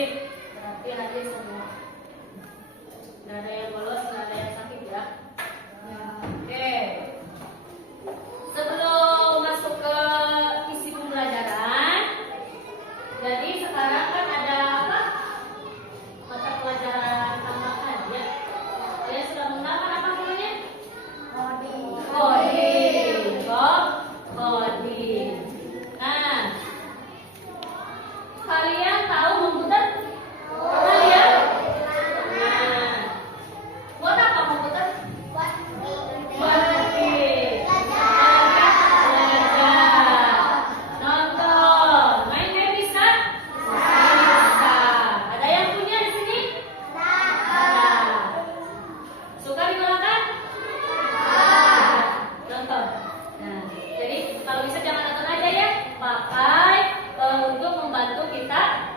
Sip, berarti hadir semua. Nggak ada yang bolos, nggak ada yang sakit ya. Oke. Sebelum masuk ke isi pembelajaran, jadi sekarang kan ada apa? Mata pelajaran tambahan ya. Kalian sudah menggunakan apa namanya? Coding. Coding. Nah, kalian tahu komputer? Kalian? Nah, buat apa komputer? Buat bikin. Belajar. Nonton. Main-main bisa? Bisa. Ada yang punya di sini? Ada. Suka digunakan? Nonton. Nah, jadi kalau bisa jangan nonton aja ya. Pakai untuk membantu kita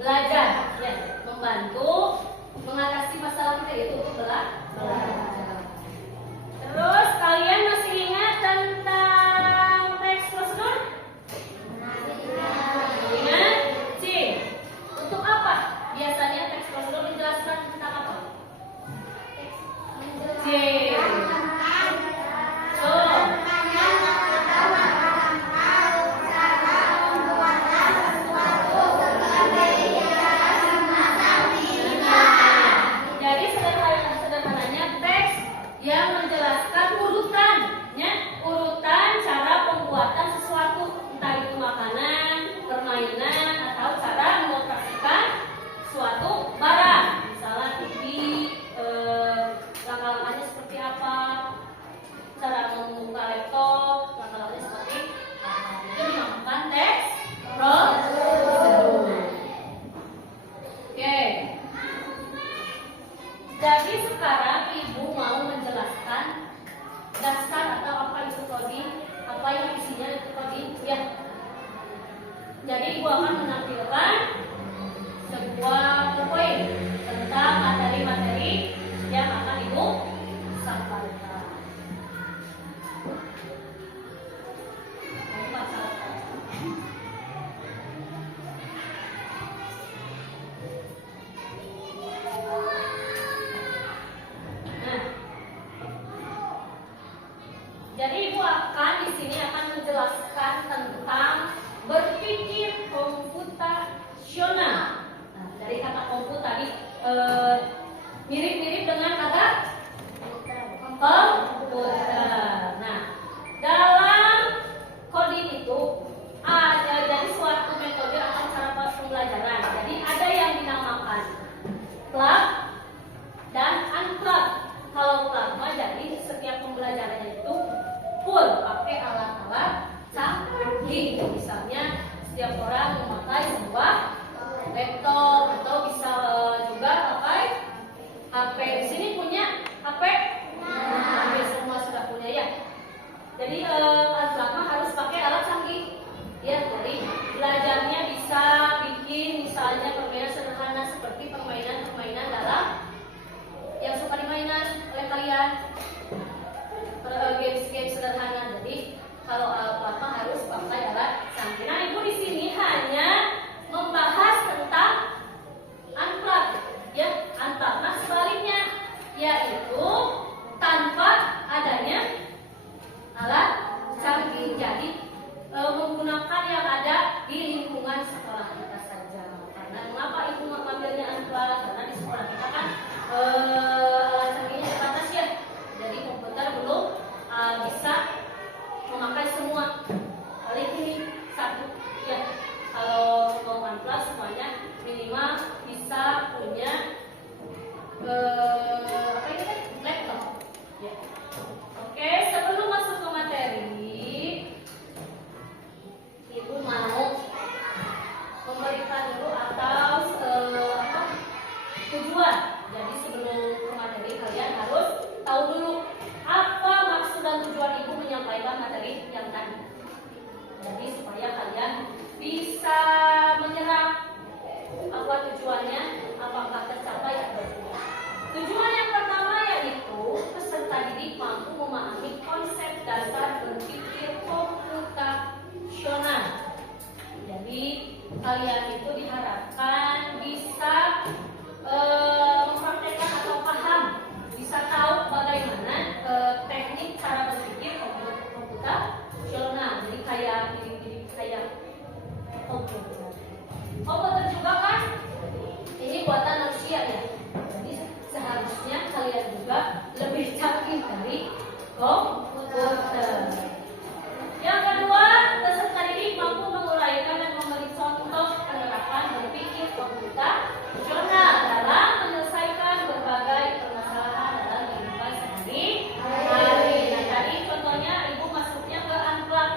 belajar, ya, membantu mengatasi masalah kita itu untuk belajar. Terus kalian masih ingat tentang teks prosedur? Ingat? C. Untuk apa? Biasanya teks prosedur menjelaskan tentang apa? C. Oh. Jadi sederhananya teks yang menjelaskan urutannya, urutan cara pembuatan sesuatu, entah itu makanan, permainan, atau cara mengoperasikan suatu barang. Misalnya TV, langkah-langkahnya seperti apa, cara membuka laptop, langkah-langkahnya seperti apa. Itu dinamakan teks prosedur. Oke. Jadi sekarang ibu mau menjelaskan dasar atau apa itu coding, apa yang isinya itu coding, ya. Jadi ibu akan menampilkan sebuah poin tentang materi-materi yang akan ibu sampaikan. Jadi ibu akan di sini akan menjelaskan tentang berpikir komputasional. Nah, dari kata komput tadi mirip-mirip dengan kata komputer. Nah, dalam coding itu ada jadi suatu metode atau cara pembelajaran. Jadi ada yang dinamakan plug dan unplug. Kalau plug mah jadi setiap pembelajarannya itu full pakai alat-alat canggih. Misalnya setiap orang memakai sebuah laptop atau bisa juga pakai HP. Di sini punya HP? HP semua sudah punya ya. Jadi unplug mah harus pakai alat canggih. Ya, jadi belajarnya bisa bikin misalnya permainan sederhana seperti permainan-permainan dalam yang suka dimainan oleh kalian, game-game sederhana. Jadi kalau alat harus pakai alat canggih. Nah, ibu di sini hanya membahas tentang unplug, ya, unplug. Nah, sebaliknya yaitu tanpa adanya alat canggih. Jadi menggunakan yang ada di lingkungan sekolah kita saja. Karena mengapa ibu mengambilnya unplug? Karena di sekolah kita kan alat canggihnya terbatas ya. Jadi komputer belum bisa memakai semua. Kali ini satu ya. Kalau mau unplug semuanya minimal bisa punya apa ini kan? Laptop. Ya. Oke, sebelum masuk ke materi, ibu mau memberikan dulu atau tujuan. Jadi sebelum ke materi kalian harus tahu dulu apa maksud dan tujuan ibu menyampaikan materi yang tadi. Jadi supaya kalian bisa menyerap apa tujuannya, apakah tercapai atau tidak. Tujuan yang pertama yaitu peserta didik mampu memahami konsep dasar berpikir komputasional. Jadi kalian itu diharapkan Oke. Komputer juga kan? Ini buatan manusia ya. Jadi seharusnya kalian juga lebih canggih dari komputer. Yang kedua, peserta didik mampu menguraikan dan memberi contoh penerapan berpikir komputasional dalam menyelesaikan berbagai permasalahan dalam kehidupan sehari-hari. Nah, tadi contohnya ibu masuknya ke unplug,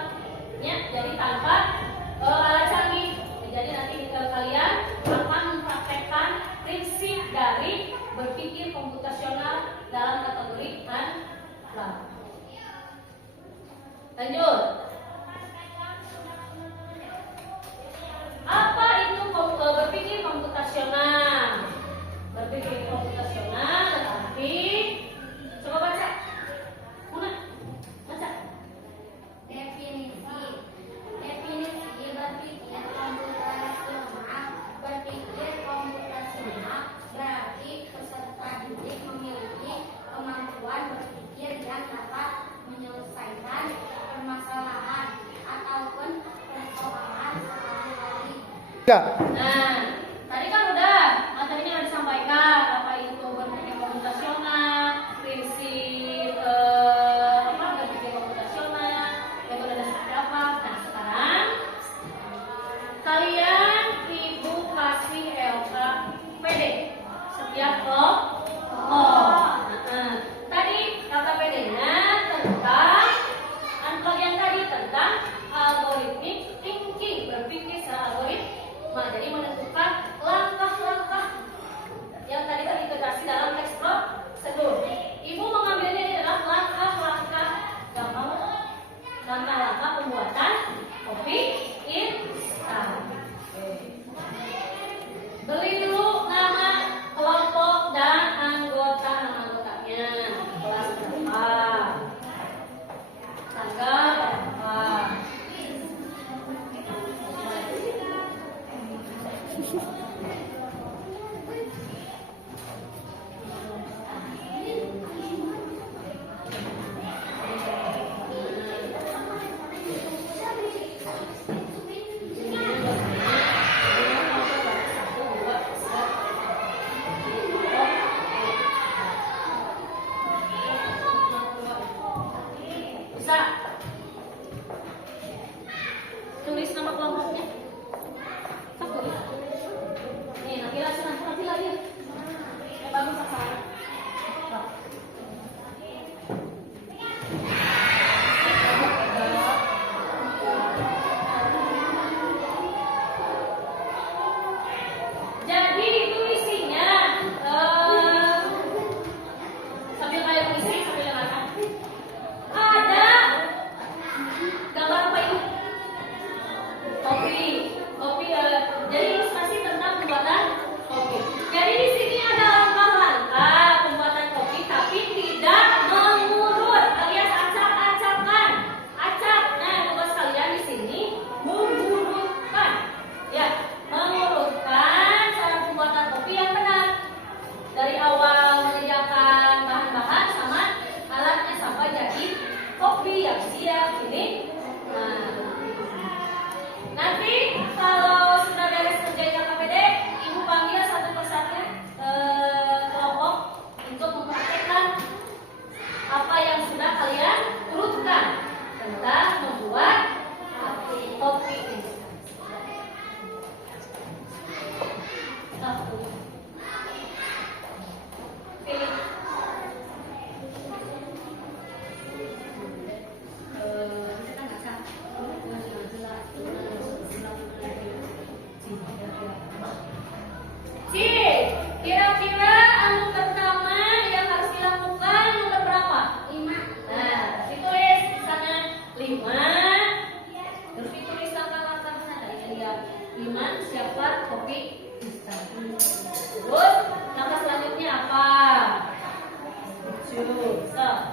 ya, jadi tanpa alat canggih. Jadi nanti kalian akan mempraktekkan prinsip dari berpikir komputasional dalam kategori unplug. Lanjut. Apa itu berpikir komputasional? Berpikir komputasional tetapi coba baca. Muna, baca. Definisi berpikir komputasional. Berpikir komputasional berarti peserta didik memiliki kemampuan berpikir yang dapat menyelesaikan permasalahan ataupun persoalan sehari-hari. Nah, tadi kan udah materinya udah disampaikan apa itu berpikir komputasional, prinsip berpikir komputasional, metode seperti apa. Nah, sekarang kalian ibu kasih LKPD setiap kelompok. Tadi LKPD-nya tentang unplug yang tadi tentang algoritmik thinking, berpikir secara algoritma. Jadi menentukan langkah-langkah yang tadi terintegrasi dalam teks prosedur. Ibu mengambilnya ini adalah langkah-langkah pembuatan kopi instan. Beli dulu nama kelompok dan anggotanya. Kelas berapa? Tanggal berapa? Bisa tulis nama kelompoknya. Sok tulis. Nih, nanti lagi. Bagus sasaran. Jadi tulisinnya sambil kayak puisi sambil makan. Ada gambar apa ini? Kopi. Jadi ilustrasi tentang pembuatan kopi. Jadi di sini ada langkah-langkah pembuatan kopi, tapi tidak mengurut alias acak-acakan. Acak. Nah, tugas kalian di sini mengurutkan. Ya, mengurutkan cara pembuatan kopi yang benar. Dari awal menyediakan bahan-bahan sama alatnya sampai jadi kopi yang siap ini. Nanti kalau sudah beres kerjanya KPD, ibu panggil satu persatu kelompok untuk mempraktekkan apa yang sudah kalian urutkan tentang membuat kopi instan. Pilih. Kira-kira anu pertama yang harus dilakukan nomor berapa? 5. Nah, ditulis di sana 5. Terus ditulis langkah-langkahnya dari dia 5 siapkan kopi instan. Terus langkah selanjutnya apa? 7. Stop.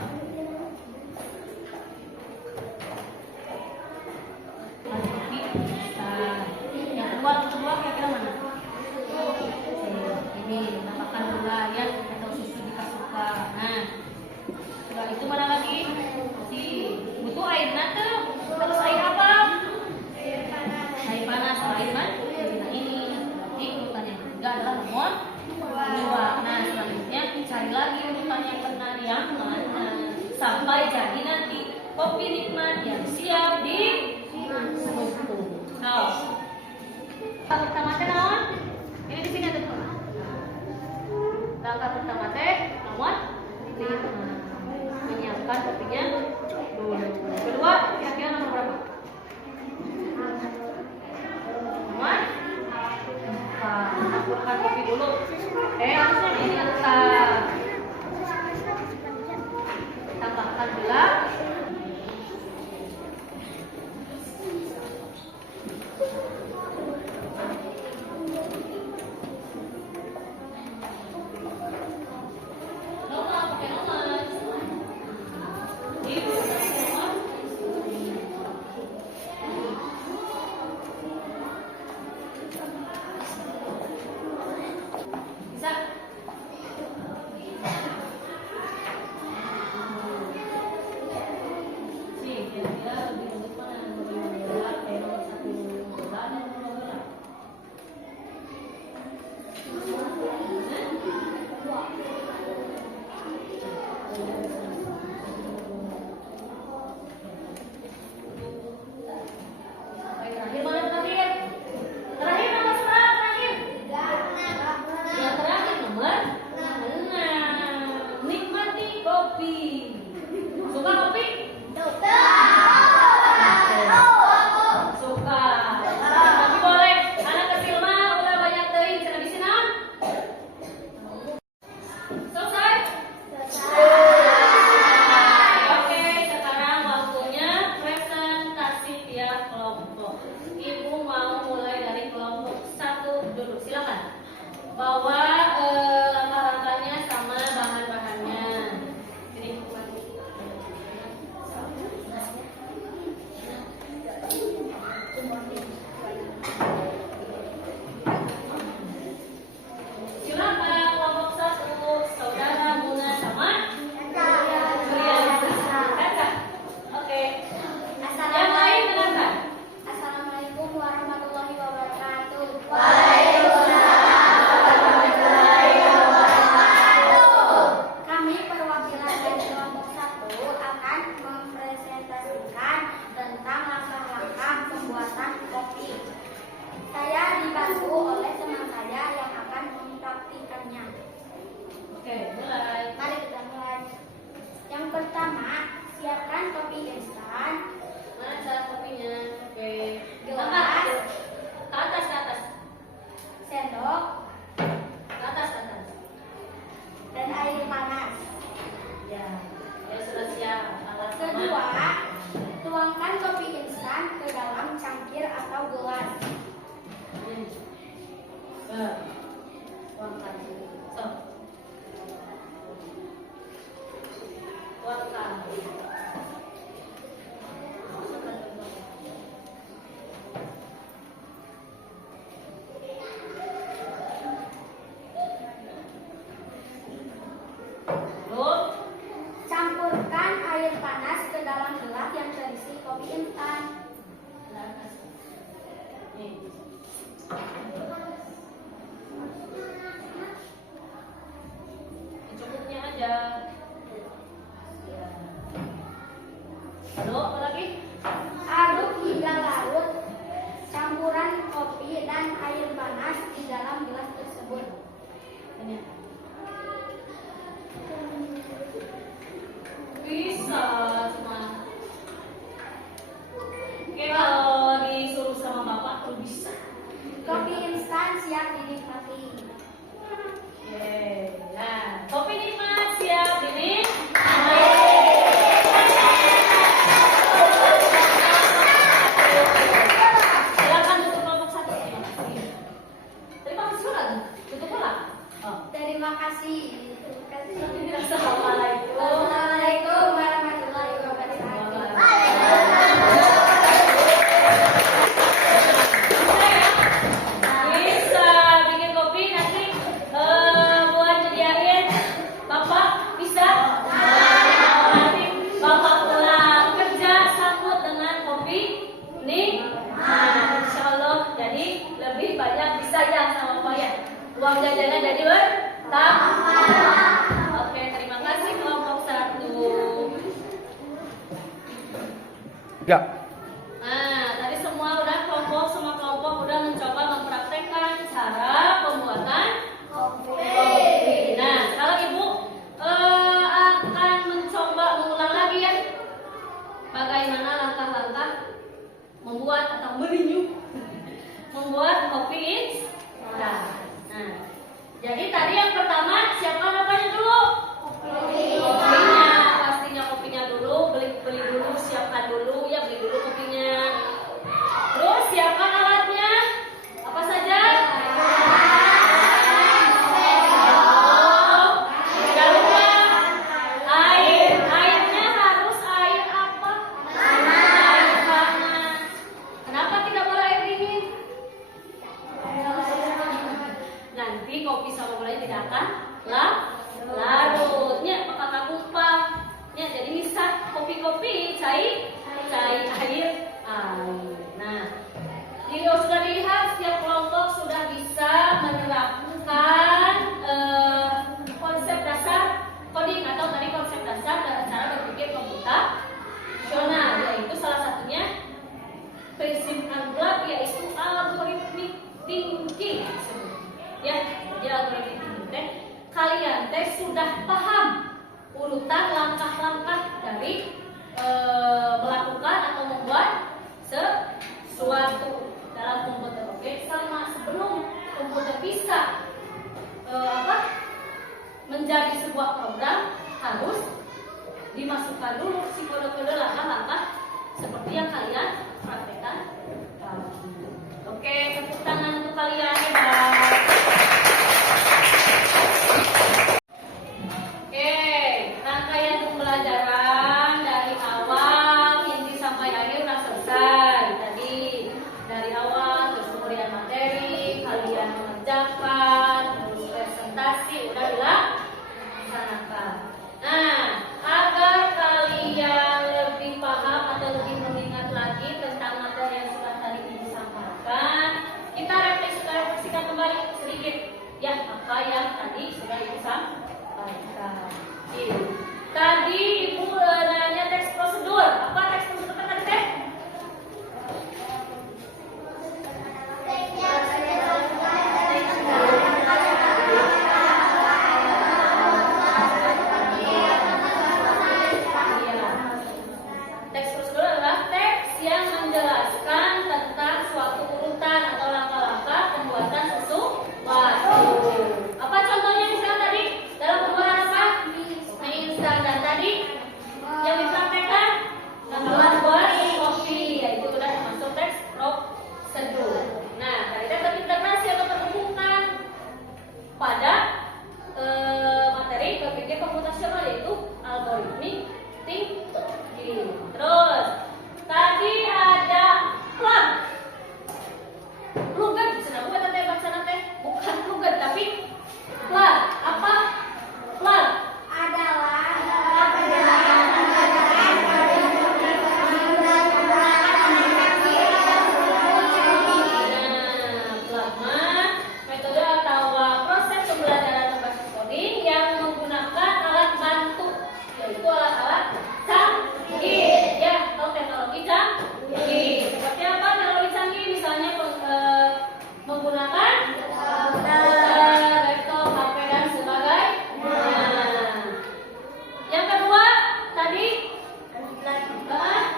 Kopi instan. Yang kedua kira-kira mana? Ini tambahkan gula ya atau susu jika suka. Nah, setelah itu mana lagi? Butuh air tuh. Terus air apa? Air panas. dulu. Harusnya ini kita tambahkan gula. Bawa langkah-langkahnya sama bahan-bahannya. Ini. Silakan kelompok 1, saudara Muna sama Kaca. Oke. Yang lain dengarkan. Assalamualaikum warahmatullahi wabarakatuh. Kami perwakilan dari kelompok 1 akan mempresentasikan tentang langkah-langkah pembuatan kopi. Saya dibantu oleh teman saya yang akan mempraktikannya. Oke, mulai. Mari kita mulai. Yang pertama, siapkan kopi instan, Mana cara kopinya? Oke. gelas, Ke atas, ke atas. sendok, Ke atas, ke atas. dan air panas. Ya, ya sudah siap. Alat sama. Kedua, tuangkan kopi instan ke dalam cangkir atau gelas. Ini. Tuangkan. So. Tuangkan. Lalu, Campurkan air panas ke dalam gelas yang terisi kopi instan. nih. Cukupnya aja. Ya. Lalu apa lagi? Aduk hingga larut campuran kopi dan air panas di dalam gelas tersebut. Ini. Bisa cuma. Oke, kalau disuruh sama bapak tuh bisa. Kopi instan siap dinikmati. Oke. Nah, kopi nikmat siap ini. Silakan tutup kelompok 1. Terima kasih. Terima kasih lagi. Tutup bola. Oh. Terima kasih. Assalamualaikum. Assalamualaikum warahmatullahi wabarakatuh. Bisa bikin kopi nanti buat nyediain bapak bisa. Nanti bapak pulang kerja sambut dengan kopi nih. Nah, insya Allah jadi lebih banyak disayang sama bapak ya. Uang jajannya jadi bertambah. Oke, terima kasih kelompok 1. Ya. Nah, tadi semua kelompok udah mencoba mempraktekkan cara pembuatan kopi. Nah, sekarang Ibu akan mencoba mengulang lagi ya. Bagaimana langkah-langkah membuat atau membuat kopi instan. Nah, Jadi tadi yang pertama siapa apanya dulu? Kopinya, pastinya kopinya dulu, beli dulu, siapkan dulu, ya beli dulu kopinya. Terus siapkan alatnya, apa saja? Jangan lupa air, airnya harus air apa? Air panas. Kenapa tidak boleh air dingin? Nanti kopi sama gulanya tidak akan larutnya apakah lupa ya, jadi bisa kopi-kopi cair air. Nah, sudah dilihat setiap kelompok sudah bisa menerapkan konsep dasar coding atau tadi konsep dasar dan cara berpikir komputasional, yaitu salah satunya prinsip Angular, yaitu algorithmic thinking. Ya, jadi algoritma teh kalian teh sudah paham urutan langkah-langkah dari melakukan atau membuat sesuatu dalam komputer. Oke, sama sebelum komputer bisa menjadi sebuah program, harus dimasukkan dulu si kode-kode langkah-langkah seperti yang kalian praktekkan. Oke, tepuk tangan untuk kalian, hebat. Oke, rangkaian pembelajaran dari awal inti sampai akhir sudah selesai. Tadi dari awal terus kemudian materi, kalian mengerjakan, terus presentasi udah dilaksanakan. Nah, agar kalian lebih paham atau lebih mengingat lagi tentang materi yang sudah tadi Ibu sampaikan, kita refleksikan kembali sedikit ya apa yang tadi sudah Ibu sampaikan. Tadi Ibu nanya teks prosedur. Apa teks prosedur tadi teh? Teks prosedur adalah teks yang menjelaskan tentang suatu urutan atau langkah-langkah pembuatan sesuatu. Apa contohnya misalnya tadi dalam pembuatan apa? Mie instan, dan tadi yang dipraktekkan membuat kopi, yaitu sudah masuk teks prosedur. Nah, tadi kita terintegrasi atau terhubungkan pada materi berpikir komputasional, yaitu algorithmic thinking. Terus tadi ada plug. Plugin, bukan teh bahasa teh, bukan plugin tapi plug. Apa plug? Menggunakan laptop, HP dan sebagainya. Yang kedua tadi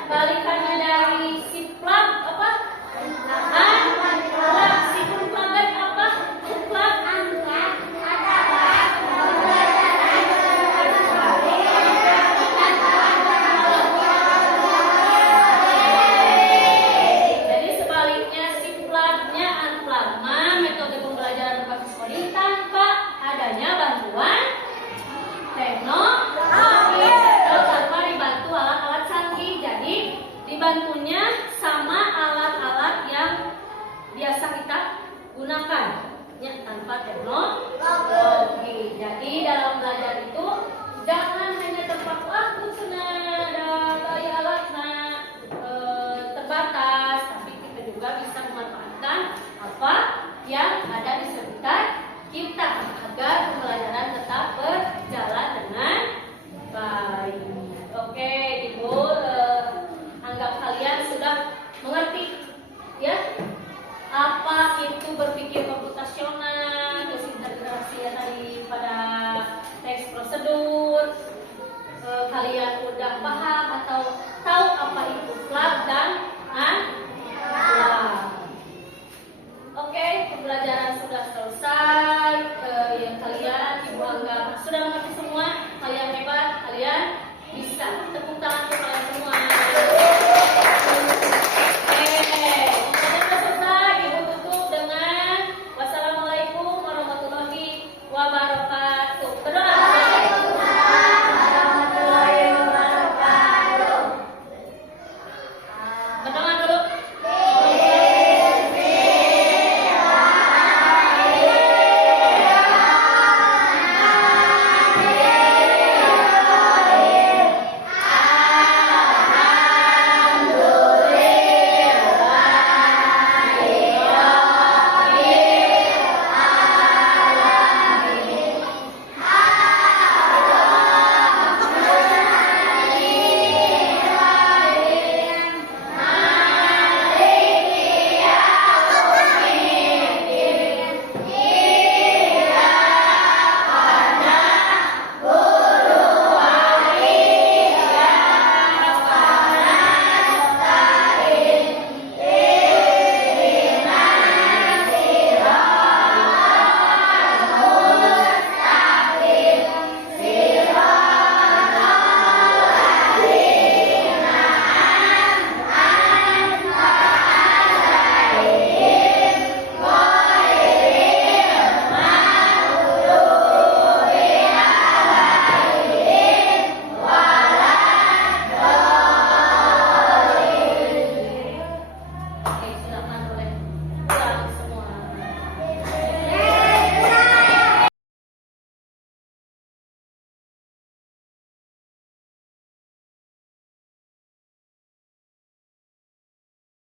balikannya dari si plug apa? Plug, si plug apa? Plug jadi sebaliknya si plugnya unplug. Metode pembelajaran berbasis coding tanpa adanya bantuan teknologi atau tanpa dibantu alat-alat canggih. Jadi dibantunya sama alat-alat yang biasa kita gunakan ya, tanpa teknologi. Jadi dalam belajar itu jangan hanya terpaku senada alat terbatas, tapi kita juga bisa